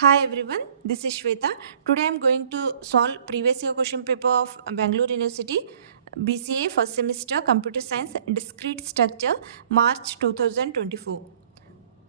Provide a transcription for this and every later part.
Hi everyone, this is Shweta. Today I am going to solve previous year question paper of Bangalore University BCA first semester Computer Science Discrete Structure March 2024.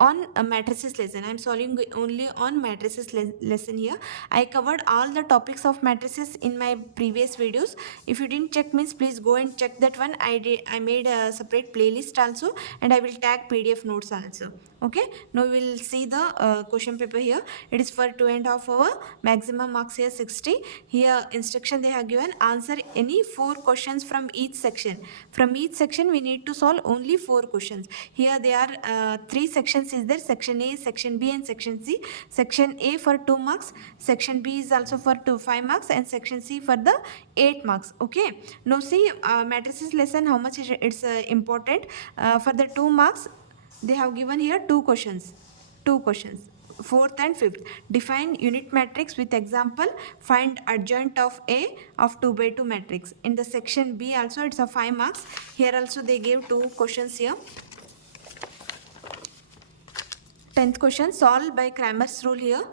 On a matrices lesson, I am solving only on matrices lesson here. I covered all the topics of matrices in my previous videos. If you didn't check, means please go and check that one. I made a separate playlist also, and I will tag PDF notes also. Okay, now we will see the question paper here. It is for 2.5 hour, maximum marks here 60. Here instruction they have given, answer any 4 questions from each section. From each section we need to solve only 4 questions. Here there are 3 sections is there, section A, section B and section C. Section A for 2 marks, section B is also for 5 marks, and section C for the 8 marks. Okay, now see matrices lesson how much it's important. For the 2 marks they have given here 2 questions, fourth and fifth. Define unit matrix with example, find adjoint of A of 2 by 2 matrix. In the section B also it's a 5 marks. Here also they gave 2 questions here. 10th question, solve by Cramer's rule. Here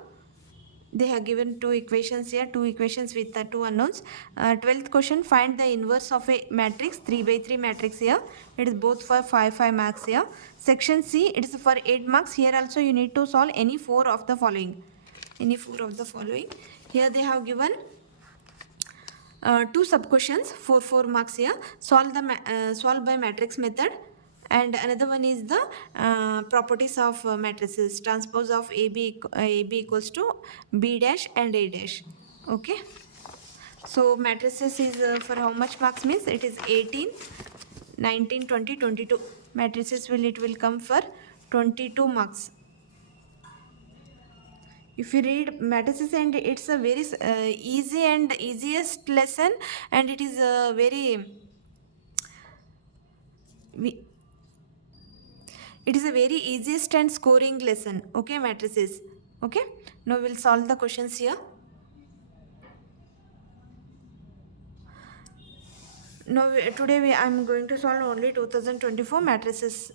they have given 2 equations here, 2 equations with 2 unknowns. 12th question, find the inverse of a matrix, 3 by 3 matrix. Here it is both for 5 marks. Here section C, it is for 8 marks. Here also you need to solve any 4 of the following, Here they have given 2 sub questions, 4 marks. Here solve by matrix method, and another one is the properties of matrices, transpose of AB equals to B dash and A dash. Okay, so matrices is for how much marks, means it is 18, 19, 20, 22 matrices will come for 22 marks. If you read matrices, and it's a very easy and easiest lesson, and it is a very easiest and scoring lesson. Okay, matrices. Okay, now we'll solve the questions here. Now today I'm going to solve only 2024 matrices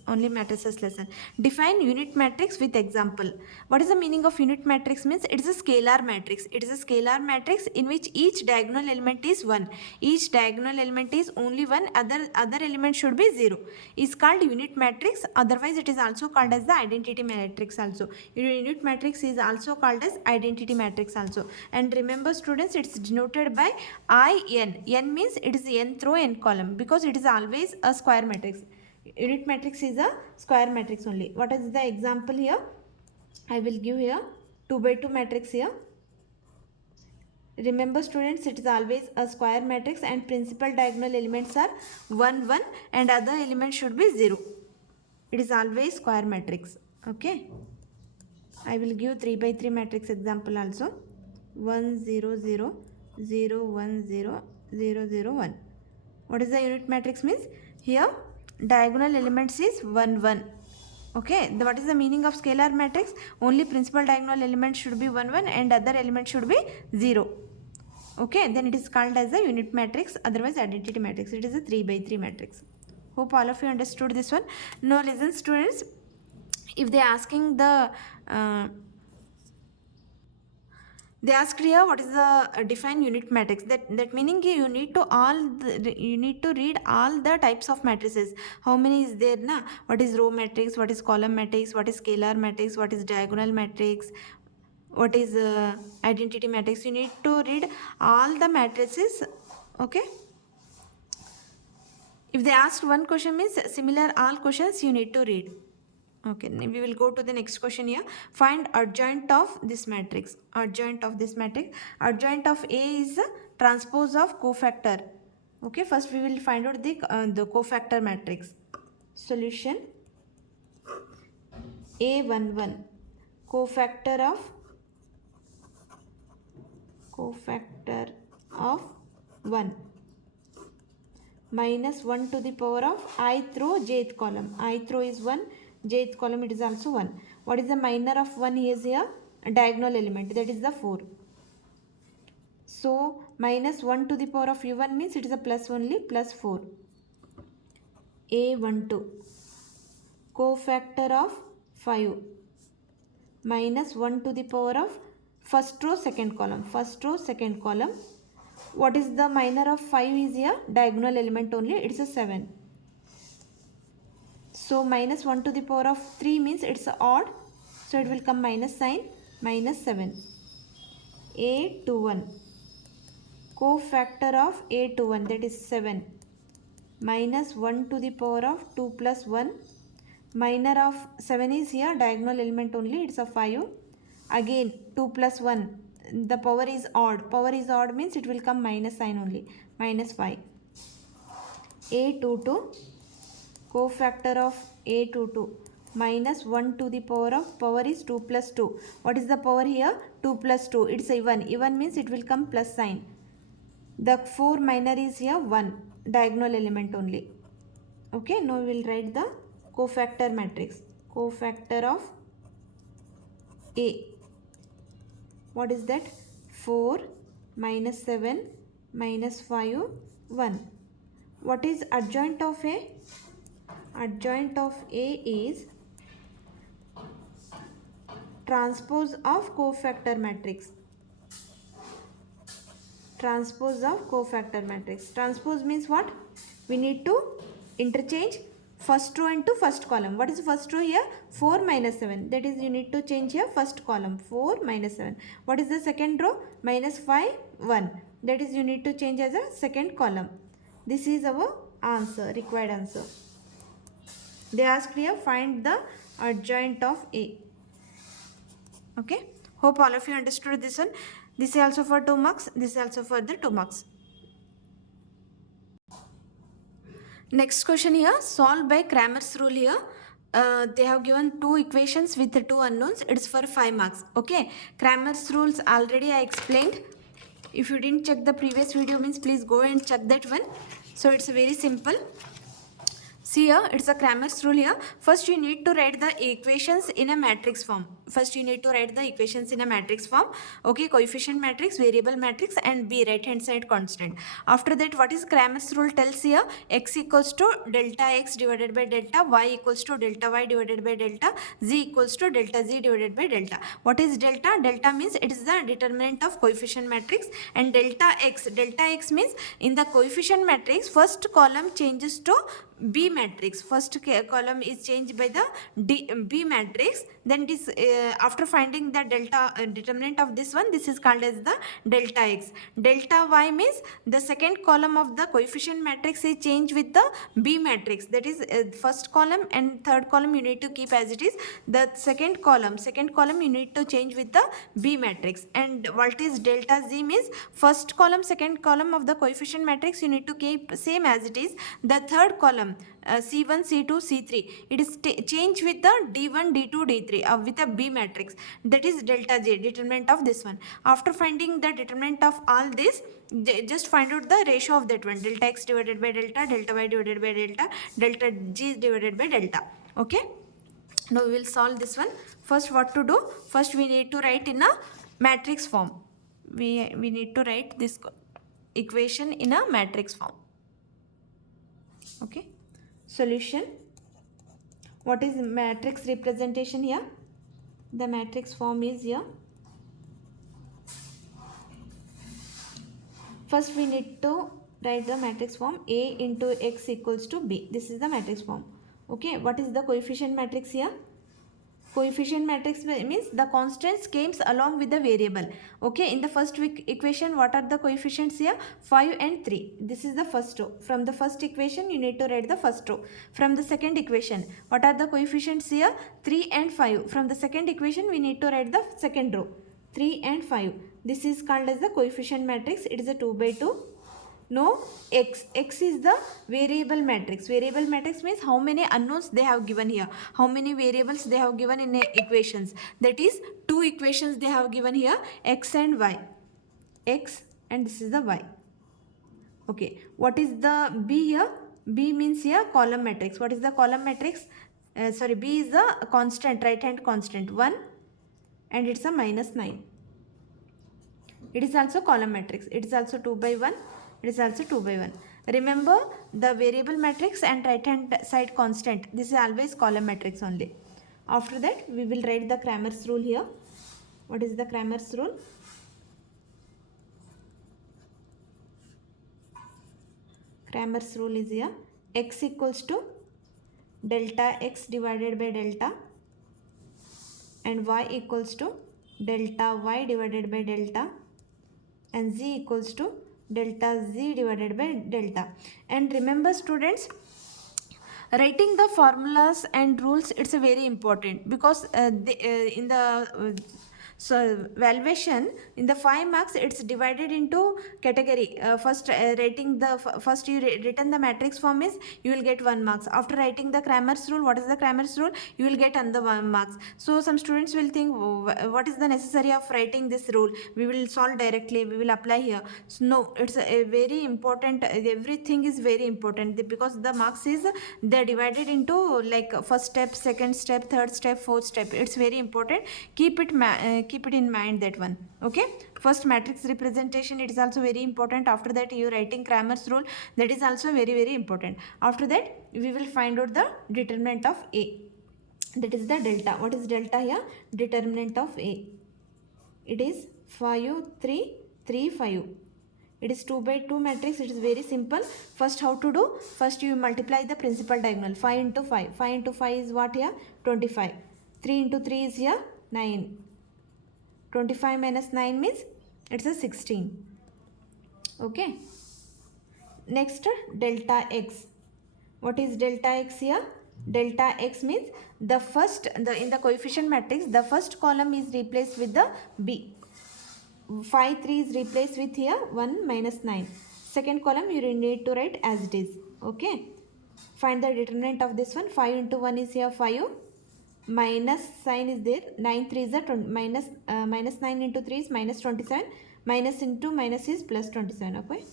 lesson. Define unit matrix with example. What is the meaning of unit matrix? Means it is a scalar matrix. It is a scalar matrix in which each diagonal element is 1. Each diagonal element is only 1. Other element should be 0. Is called unit matrix. Otherwise it is also called as the identity matrix also. Unit matrix is also called as identity matrix also. And remember students, it's denoted by IN. N means it is nth row n column, because it is always a square matrix. Unit matrix is a square matrix only. What is the example here? I will give here 2 by 2 matrix here. Remember students, it is always a square matrix, and principal diagonal elements are 1 1 and other elements should be 0. It is always square matrix. Okay, I will give 3 by 3 matrix example also. 1 0 0 0 1 0 0 0 1. What is the unit matrix? Means here diagonal elements is 1 1. Okay, what is the meaning of scalar matrix? Only principal diagonal element should be 1 1 and other element should be 0. Okay, then it is called as a unit matrix, otherwise identity matrix. It is a 3 by 3 matrix. Hope all of you understood this one. Now listen students, if they are asking the they asked here what is the define unit matrix. That meaning you need to read all the types of matrices. How many is there na? What is row matrix? What is column matrix? What is scalar matrix? What is diagonal matrix? What is identity matrix? You need to read all the matrices. Okay. If they asked one question, means similar all questions you need to read. Okay, we will go to the next question here. Find adjoint of this matrix. Adjoint of this matrix. Adjoint of A is the transpose of cofactor. Okay, first we will find out the cofactor matrix. Solution A11, cofactor of 1 minus 1 to the power of ith row jth column. Ith row is 1, jth column it is also 1. What is the minor of 1 is here? A diagonal element, that is the 4. So minus 1 to the power of u1 means it is a plus only, plus 4. A12, cofactor of 5 minus 1 to the power of first row second column, first row second column. What is the minor of 5 is here? Diagonal element only, it's a 7. So minus 1 to the power of 3 means it's odd, so it will come minus sign, minus 7. A21, cofactor of A21, that is 7, minus 1 to the power of 2 plus 1. Minor of 7 is here, diagonal element only, it's a 5. Again 2 plus 1, the power is odd. Power is odd means it will come minus sign only, minus 5. A22, cofactor of A22, minus 1 to the power is 2 plus 2. What is the power here? 2 plus 2, it's even. Even means it will come plus sign. The 4 minor is here 1, diagonal element only. Okay, now we will write the cofactor matrix. Cofactor of A. What is that? 4 minus 7 minus 5 1. What is adjoint of A? Adjoint of A is transpose of cofactor matrix. Transpose of cofactor matrix. Transpose means what? We need to interchange first row into first column. What is first row here? 4 minus 7. That is, you need to change here first column, 4 minus 7. What is the second row? Minus 5 1. That is, you need to change as a second column. This is our answer, required answer. They asked here, find the adjoint of A. Okay, hope all of you understood this one. This is also for 2 marks, this is also for the 2 marks. Next question here, solved by Cramer's rule here. They have given 2 equations with the 2 unknowns. It's for 5 marks. Okay, Cramer's rules already I explained. If you didn't check the previous video means please go and check that one. So it's very simple. See here, it's a Cramer's rule here. First you need to write the equations in a matrix form. First you need to write the equations in a matrix form. Okay, coefficient matrix, variable matrix and B, right hand side constant. After that, what is Cramer's rule tells here? X equals to delta X divided by delta, Y equals to delta Y divided by delta, Z equals to delta Z divided by delta. What is delta? Delta means it is the determinant of coefficient matrix, and delta X means in the coefficient matrix, first column changes to B matrix. First column is changed by the B matrix. Then this after finding the delta determinant of this one, this is called as the delta X. Delta Y means the second column of the coefficient matrix is changed with the B matrix. That is first column and third column you need to keep as it is. The second column you need to change with the B matrix. And what is delta Z means first column, second column of the coefficient matrix you need to keep same as it is. The third column C1, C2, C3, it is changed with the D1, D2, D3 with a B matrix. That is delta J, determinant of this one. After finding the determinant of all this, just find out the ratio of that one. Delta X divided by delta, delta Y divided by delta, delta G divided by delta. Okay, now we will solve this one. First what to do? First we need to write in a matrix form. We need to write this equation in a matrix form. Okay, solution. What is matrix representation here? The matrix form is here. First we need to write the matrix form A into X equals to B. This is the matrix form. Okay, what is the coefficient matrix here? Coefficient matrix means the constants comes along with the variable. Okay, in the first equation, what are the coefficients here? 5 and 3. This is the first row. From the first equation, you need to write the first row. From the second equation, what are the coefficients here? 3 and 5. From the second equation, we need to write the second row. 3 and 5. This is called as the coefficient matrix. It is a 2 by 2. No, X is the variable matrix. Variable matrix means how many unknowns they have given here, how many variables they have given in equations. That is 2 equations they have given here, X and Y. X and this is the Y. Okay, what is the B here? B means here column matrix. What is the column matrix? B is the constant, right hand constant 1 and it's a minus 9. It is also column matrix. It is also 2 by 1. It is also 2 by 1. Remember the variable matrix and right hand side constant. This is always column matrix only. After that we will write the Cramer's rule here. What is the Cramer's rule? Cramer's rule is here, x equals to delta x divided by delta and y equals to delta y divided by delta and z equals to delta z divided by delta. And remember students, writing the formulas and rules, it's a very important, because in the so valuation in the 5 marks it's divided into category. First writing the first you written the matrix form is you will get 1 marks. After writing the Cramer's rule, what is the Cramer's rule, you will get another 1 marks. So some students will think, what is the necessary of writing this rule, we will solve directly, we will apply here. So no, it's a very important, everything is very important, because the marks is they're divided into like first step, second step, third step, fourth step. It's very important, keep it in mind, that one. Okay, first matrix representation, it is also very important. After that you writing Cramer's rule, that is also very important. After that we will find out the determinant of A, that is the delta. What is delta here? Determinant of A, it is 5 3 3 5. It is 2 by 2 matrix. It is very simple. First how to do? First you multiply the principal diagonal. 5 into 5. 5 into 5 is what here? 25. 3 into 3 is here? 9. 25 minus 9 means it's a 16. Okay. Next, delta x. What is delta x here? Delta x means the first, in the coefficient matrix, the first column is replaced with the B. 5 3 is replaced with here 1 minus 9. Second column you need to write as it is. Okay. Find the determinant of this one. 5 into 1 is here 5. Minus sign is there. 9 3 is a minus 9 into 3 is minus 27. Minus into minus is plus 27. Okay.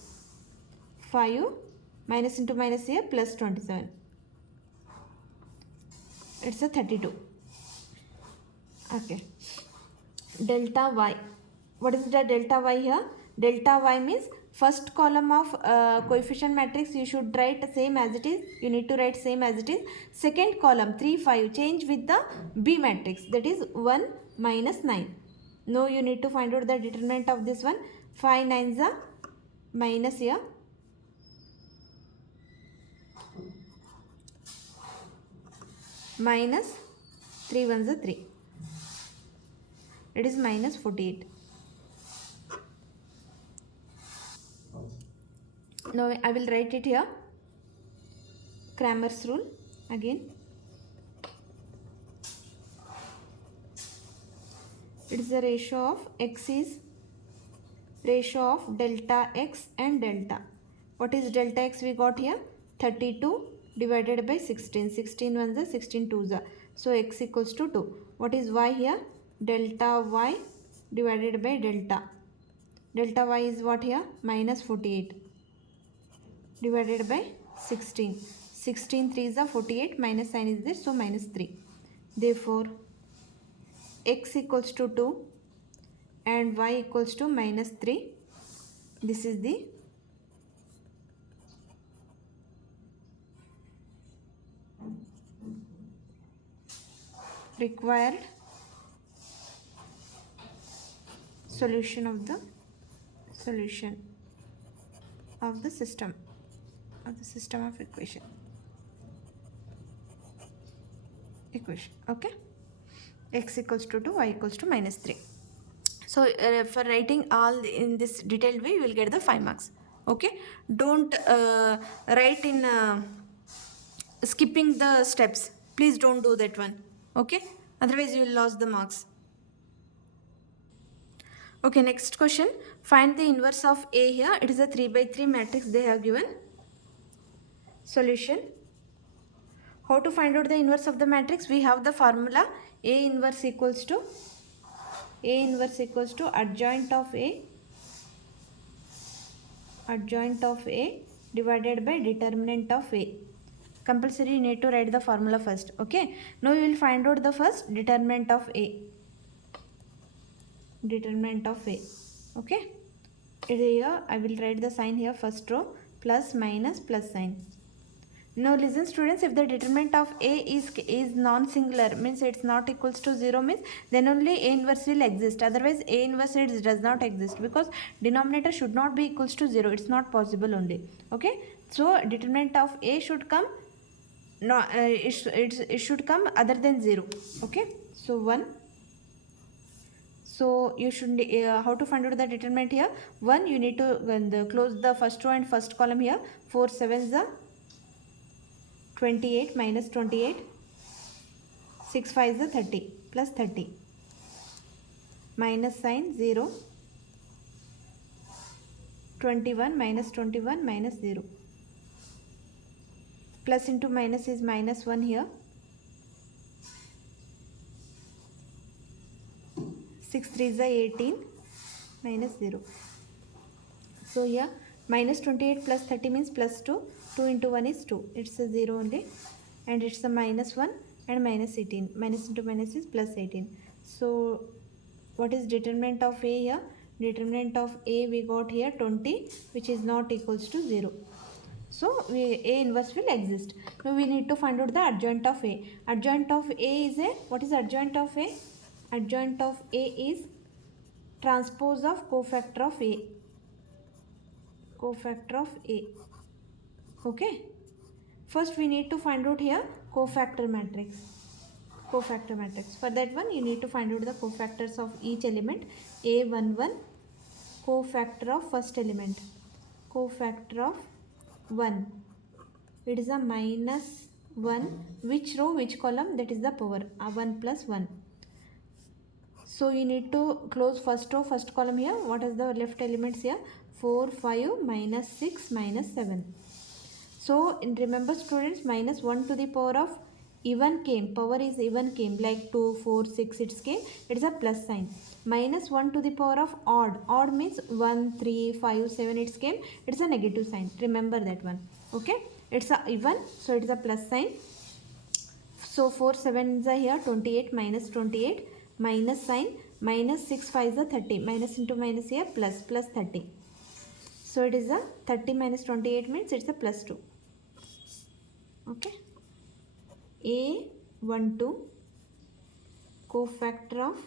5 minus into minus here plus 27. It's a 32. Okay. Delta y. What is the delta y here? Delta y means first column of coefficient matrix you should write same as it is. You need to write same as it is. Second column 3 5 change with the B matrix, that is 1 minus 9. Now you need to find out the determinant of this one. 5 9 is a minus here. Minus 3 1 is a 3. It is minus 48. Now I will write it here. Cramer's rule again. It is the ratio of x is ratio of delta x and delta. What is delta x we got here? 32 divided by 16. 16 1 is 16 2 is. So x equals to 2. What is y here? Delta y divided by delta. Delta y is what here? Minus 48. Divided by 16. 16 3 is a 48, minus sign is there, so minus 3. Therefore, x equals to 2 and y equals to minus 3. This is the required solution of the system. Of the system of equation. Okay, x equals to 2, y equals to minus 3. So for writing all in this detailed way you will get the 5 marks. Okay, don't write in skipping the steps. Please don't do that one. Okay, otherwise you will lose the marks. Okay, next question. Find the inverse of A here. It is a 3 by 3 matrix they have given. Solution. How to find out the inverse of the matrix? We have the formula. A inverse equals to adjoint of A divided by determinant of A. Compulsory you need to write the formula first. Okay. Now you will find out the first determinant of A. Okay. Here I will write the sign here first row, plus minus plus sign. Now listen students, if the determinant of A is non-singular, means it's not equals to 0, means then only A inverse will exist. Otherwise A inverse it does not exist, because denominator should not be equals to 0. It's not possible only. Okay. So determinant of A should come, no, it should come other than 0. Okay. So 1. So you should how to find out the determinant here? 1, you need to close the first row and first column here. 4 7s are 28 minus 28, 6 5 is 30 plus 30, minus sign 0, 21 minus 21 minus 0, plus into minus is minus 1 here, 6 3 is 18 minus 0. So here minus 28 plus 30 means plus 2, 2 into 1 is 2, it's a 0 only, and it's a minus 1 and minus 18, minus into minus is plus 18. So what is determinant of A here? Determinant of A we got here 20, which is not equals to 0. So A inverse will exist. Now we need to find out the adjoint of A. Adjoint of A is a, what is adjoint of A? Adjoint of A is transpose of cofactor of A. Cofactor of A. Okay. First we need to find out here cofactor matrix. Cofactor matrix. For that one you need to find out the cofactors of each element. A11, cofactor of first element. Cofactor of 1. It is a minus 1. Which row, which column? That is the power. 1 plus 1. So you need to close first row, first column here. What is the left elements here? 4, 5, minus 6, minus 7. So remember students, minus 1 to the power of even came. Power is even came, like 2, 4, 6 it came. It is a plus sign. Minus 1 to the power of odd. Odd means 1, 3, 5, 7 it came. It is a negative sign. Remember that one. Okay. It's a even. So it is a plus sign. So 4 7s are here. 28 minus 28. Minus sign. Minus 6 5 is 30. Minus into minus here. Plus 30. So it is a 30 minus 28 means it's a plus 2. Okay. A12, cofactor of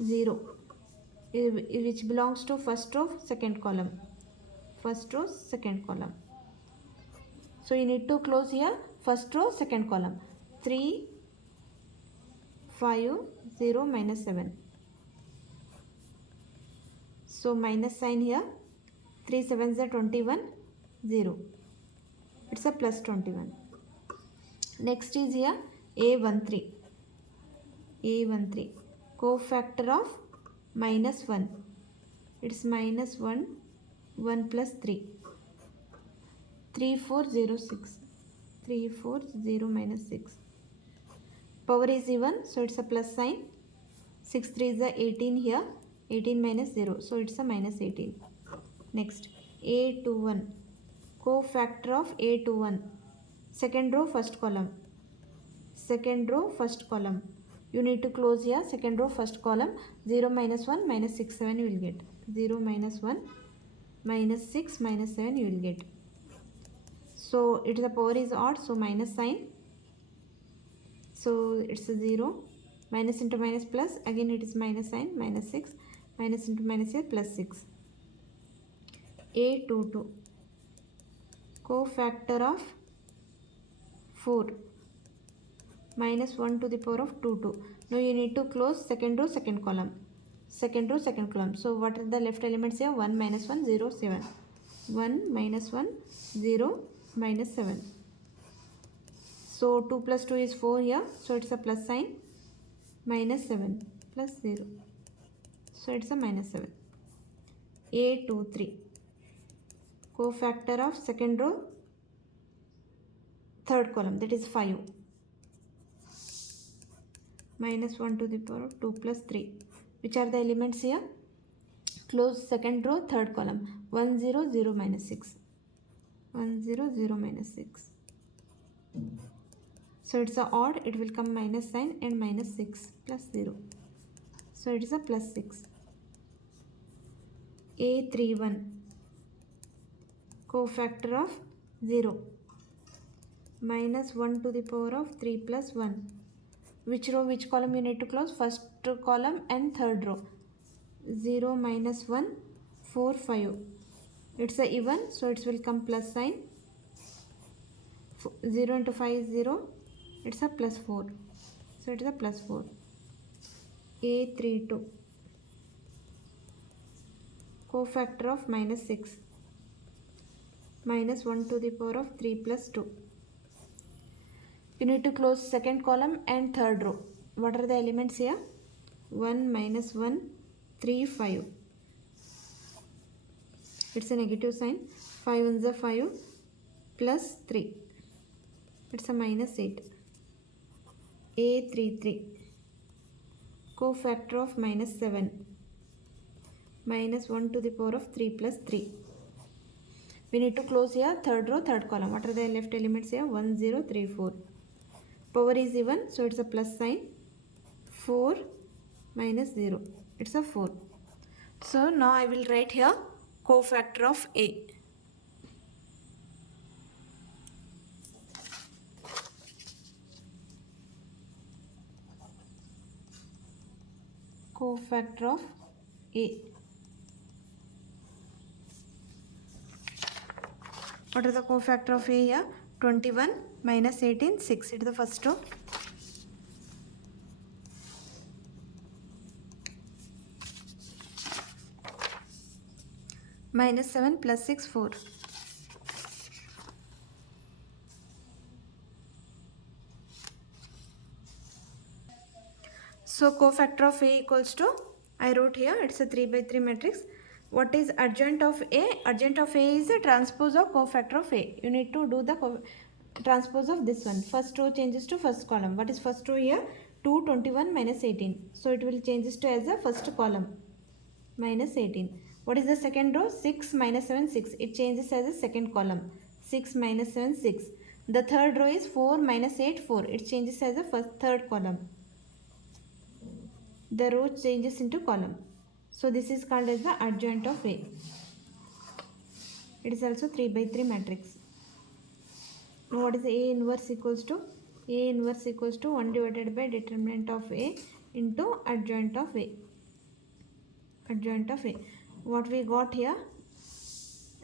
0, which belongs to first row, second column. First row, second column. So you need to close here first row, second column. 3, 5, 0, minus 7. So minus sign here. 3 7s are 21, 0. It's a plus 21. Next is here A13. A13. Cofactor of minus 1. It's minus 1, 1 plus 3. 3 4 0 6. 3 4 0 minus 6. Power is even, so it's a plus sign. 6 3 is a 18 here. 18 minus 0. So it's a minus 18. Next, A21. Cofactor of A21. Second row, first column. Second row, first column. You need to close here. Second row, first column. 0 minus 1 minus 6 7 you will get. 0 minus 1 minus 6 minus 7 you will get. So it's the power is odd. So minus sign. So it's a 0. Minus into minus plus. Again it is minus sign. Minus 6. Minus into minus here plus 6. A22. Cofactor of 4. Minus 1 to the power of 2 2. Now you need to close second row, second column. Second row, second column. So what are the left elements here? 1 minus 1 0 7. 1 minus 1 0 minus 7. So 2 plus 2 is 4 here. So it's a plus sign. Minus 7 plus 0. So it's a minus 7. A23. Cofactor of second row, third column, that is 5. Minus 1 to the power of 2 plus 3. Which are the elements here? Close second row, third column. 1 0 0 minus 6. 1 0 0 minus 6. So it's a odd, it will come minus sign and minus 6 plus 0. So it is a plus 6. A31. Cofactor of 0. Minus 1 to the power of 3 plus 1. Which row, which column you need to close? First column and third row. 0 minus 1, 4, 5. It's a even, so it will come plus sign. 0 into 5 is 0. It's a plus 4. So it is a plus 4. A32. Cofactor of minus 6. Minus 1 to the power of 3 plus 2. You need to close second column and third row. What are the elements here? 1 minus 1, 3, 5. It's a negative sign. 5 ones are 5 plus 3. It's a minus 8. A33. Cofactor of minus 7. Minus 1 to the power of 3 plus 3. We need to close here third row, third column. What are the left elements here? 1, 0, 3, 4. Power is even, so it's a plus sign. 4 minus 0. It's a 4. So now I will write here cofactor of A. Cofactor of A. What are the cofactor of A here? 21 minus 18, 6. It is the first row. Minus 7 plus 6, 4. So cofactor of A equals to, I wrote here, it's a 3 by 3 matrix. What is adjoint of A? Adjoint of A is a transpose of cofactor of A. You need to do the transpose of this one. First row changes to first column. What is first row here? 2, 21 minus 18. So it will changes to as a first column. Minus 18. What is the second row? 6 minus 7, 6. It changes as a second column. 6 minus 7, 6. The third row is 4 minus 8, 4. It changes as a third column. The row changes into column. So this is called as the adjoint of A. It is also 3 by 3 matrix. Now what is A inverse equals to? A inverse equals to 1 divided by determinant of A into adjoint of A. Adjoint of A. What we got here?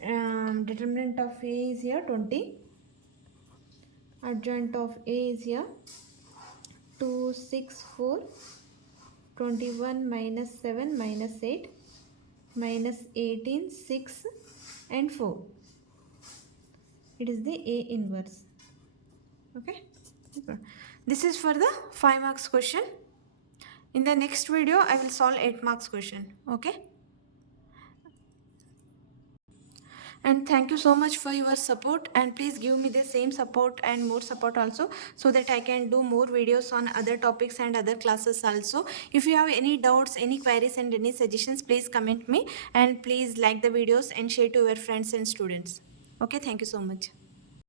Determinant of A is here 20. Adjoint of A is here 2, 6, 4. 21 minus 7 minus 8 minus 18, 6 and 4. It is the A inverse. Okay. This is for the 5 marks question. In the next video, I will solve 8 marks question. Okay. And thank you so much for your support, and please give me the same support and more support also, so that I can do more videos on other topics and other classes also. If you have any doubts, any queries and any suggestions, please comment me, and please like the videos and share to your friends and students. Okay, thank you so much.